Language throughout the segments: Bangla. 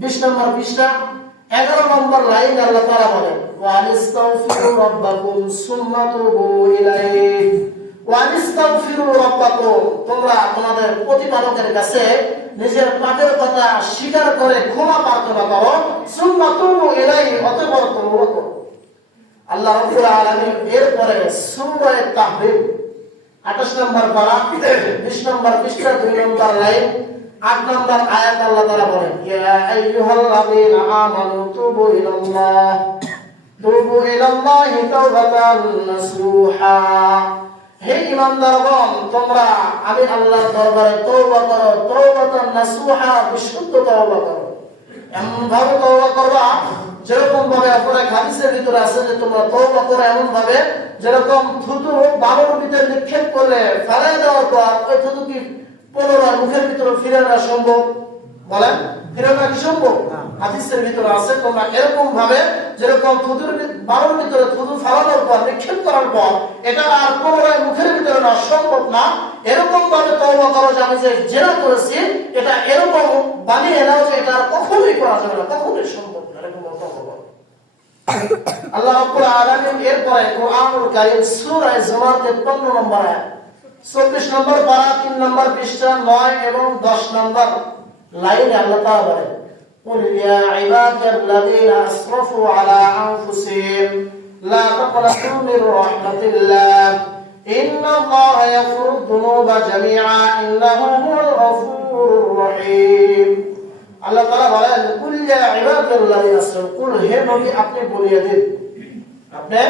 20 নম্বর পৃষ্ঠা 11 নম্বর লাইন আল্লাহ তাআলা বলেন ওয়ানিস্তাগফিরু রাব্বাকুম সুম্মা তুবু ইলাইহি ওয়ানিস্তাগফিরু রাব্বাকুম, তোমরা তোমাদের প্রতিপালকের কাছে নিজের পাপের কথা স্বীকার করে ক্ষমা প্রার্থনা করো, সুম্মা তুবু ইলাইহি, অতঃপর তওবা করো। আল্লাহ রাব্বুল আলামিন এরপরে সূরা তাহরিম 28 নম্বর পারা 20 নম্বর পৃষ্ঠা 2 নম্বর লাইন 8 নম্বর আয়াত আল্লাহ তাআলা বলেন ইয়া আইয়ুহাল্লাযীনা আমানু তুবু ইলাল্লাহি তাওবাতান নাসুহা, হে ঈমানদারগণ তোমরা আমি আল্লাহর দরবারে তওবা করো, তাওবাতান নাসুহা, বিশুদ্ধ তওবা করো। এমন ভাবে তওবা করবা যেরকম ভাবে অপরাধ হাদিসের ভিতরে আছে যে তোমরা তওবা করো এমন ভাবে যেরকম থুতু বালুর ভিতরে নিক্ষেপ করলে ফেলে দেওয়ার পর ওই থুতু কি পুনরায় মুখের ভিতরে ফিরে আনা সম্ভব? বলেন, ফিরে আনা কি সম্ভব? হাদিসের ভিতরে আছে তোমরা এরকম ভাবে যেরকম থুতুর বালুর ভিতরে থুতু ফেলানোর পর নিক্ষেপ করার পর এটা আর পুনরায় মুখের ভিতরে না সম্ভব না, এরকম ভাবে তওবা করো যে আমি যে জেনা করেছি এটা এরকম বানিয়ে নাও যে এটা আর কখনোই করা যাবে না, কখনোই সম্ভব না, এরকম তওবা। আল্লাহ রাব্বুল আলামিন এরপরে কোরআনুল কারীম সূরা জুমার 15 নম্বর আয়াত 24 নম্বর পারা 3 নম্বর পৃষ্ঠা 9 এবং 10 নম্বর লাইনে আল্লাহ তাআলা বলেন কুল ইয়া ইবাদাল্লাযীনা আসরাফু আলা আনফুসিহিম লা তাকনাতু মির রাহমাতিল্লাহ ইন্নাল্লাহা ইয়াগফিরুদ যুনুবা জামিআ ইন্নাহু হুয়াল গফুরুর রহিম। আল্লাহ তাআলা বলেন কুল ইয়া ইবাদাল্লাযীনা আসরাফু, কুল হে নবী আপনি বলিয়ে দিন, আপনি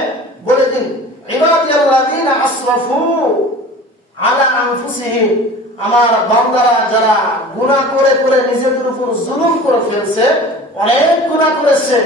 বলে দিন ইবাদাল্লাযীনা আসরাফু আলা আনফুসিহিম, আমার বান্দারা যারা গুনাহ করে করে নিজেদের উপর জুলুম করে ফেলছে, অনেক গুনাহ করেছে,